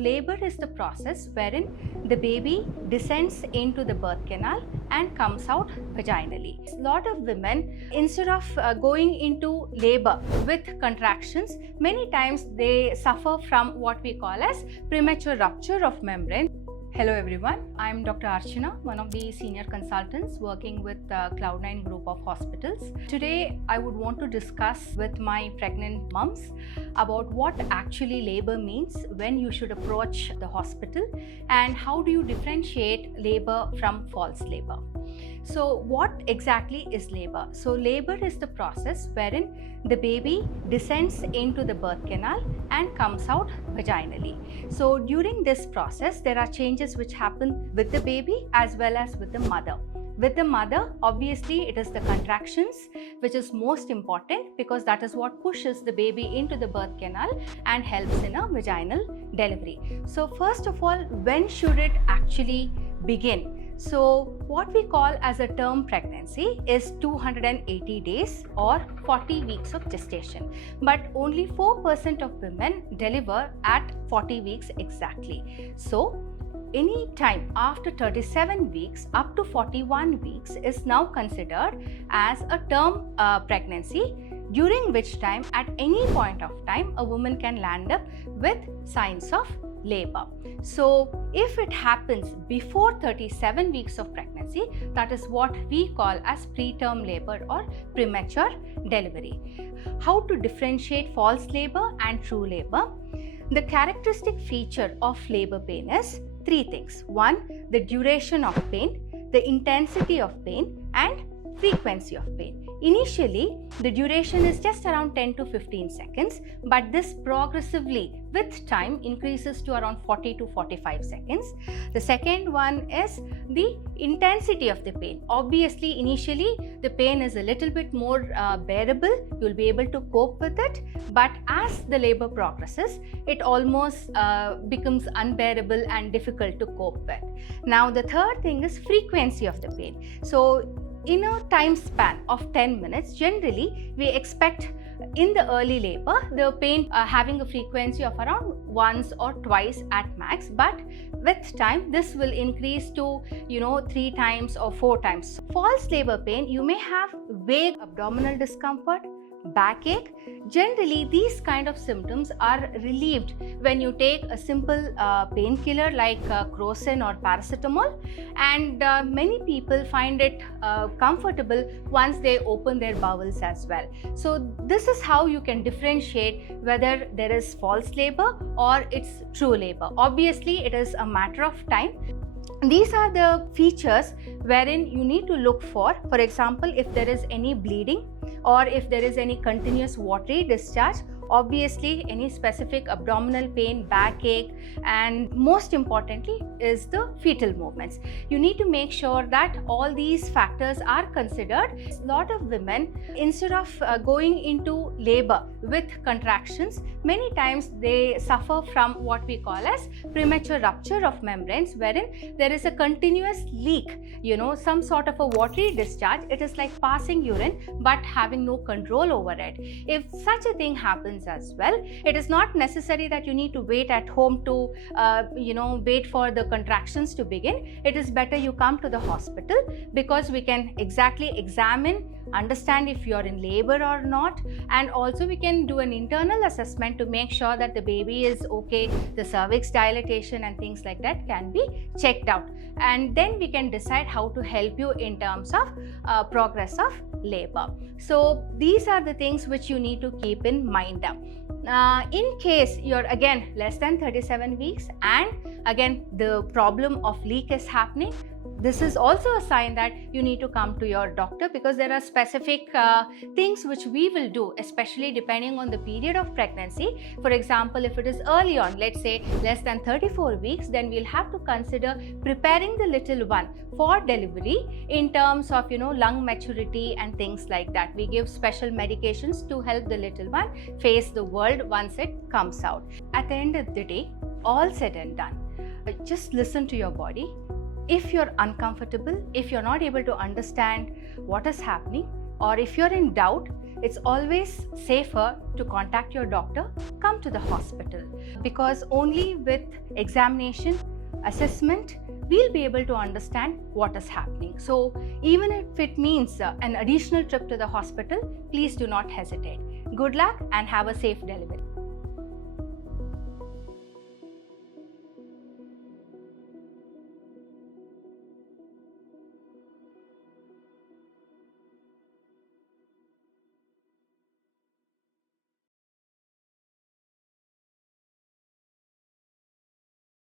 Labor is the process wherein the baby descends into the birth canal and comes out vaginally. A lot of women, instead of going into labor with contractions, many times they suffer from what we call as premature rupture of membrane. Hello everyone, I am Dr. Archana, one of the senior consultants working with the Cloudnine group of hospitals. Today I would want to discuss with my pregnant moms about what actually labor means, when you should approach the hospital, and how do you differentiate labor from false labor. So what exactly is labor? So labor is the process wherein the baby descends into the birth canal and comes out vaginally. So during this process, there are changes which happen with the baby as well as with the mother. With the mother, obviously it is the contractions which is most important, because that is what pushes the baby into the birth canal and helps in a vaginal delivery. So first of all, when should it actually begin? So what we call as a term pregnancy is 280 days or 40 weeks of gestation. But only 4% of women deliver at 40 weeks exactly. So any time after 37 weeks up to 41 weeks is now considered as a term pregnancy, during which time at any point of time a woman can land up with signs of labor. So if it happens before 37 weeks of pregnancy, that is what we call as preterm labor or premature delivery. How to differentiate false labor and true labor? The characteristic feature of labor pain is three things. One, the duration of pain, the intensity of pain, and frequency of pain. Initially, the duration is just around 10 to 15 seconds, but this progressively with time increases to around 40 to 45 seconds. The second one is the intensity of the pain. Obviously, initially the pain is a little bit more bearable, you'll be able to cope with it, but as the labor progresses, it almost becomes unbearable and difficult to cope with. Now, the third thing is frequency of the pain. So in a time span of 10 minutes, generally we expect in the early labor the pain having a frequency of around once or twice at max, but with time this will increase to 3 times or 4 times. False labor pain, you may have vague abdominal discomfort, backache. Generally these kind of symptoms are relieved when you take a simple painkiller like crocin or paracetamol, and many people find it comfortable once they open their bowels as well. So this is how you can differentiate whether there is false labor or it's true labor. Obviously it is a matter of time. These are the features wherein you need to look for example, if there is any bleeding or if there is any continuous watery discharge, obviously any specific abdominal pain, backache, and most importantly is the fetal movements. You need to make sure that all these factors are considered. A lot of women, instead of going into labor with contractions, many times they suffer from what we call as premature rupture of membranes, wherein there is a continuous leak, some sort of a watery discharge. It is like passing urine but having no control over it. If such a thing happens as well, it is not necessary that you need to wait at home to wait for the contractions to begin. It is better you come to the hospital, because we can exactly examine, understand if you're in labor or not, and also we can do an internal assessment to make sure that the baby is okay, the cervix dilatation and things like that can be checked out, and then we can decide how to help you in terms of progress of labor. So these are the things which you need to keep in mind. In case you're again less than 37 weeks and again the problem of leak is happening, this is also a sign that you need to come to your doctor, because there are specific things which we will do, especially depending on the period of pregnancy. For example, if it is early on, let's say less than 34 weeks, then we'll have to consider preparing the little one for delivery in terms of lung maturity and things like that. We give special medications to help the little one face the world once it comes out. At the end of the day, all said and done, just listen to your body. If you're uncomfortable, if you're not able to understand what is happening, or if you're in doubt, it's always safer to contact your doctor, come to the hospital, because only with examination, assessment, we'll be able to understand what is happening. So even if it means an additional trip to the hospital, please do not hesitate. Good luck and have a safe delivery.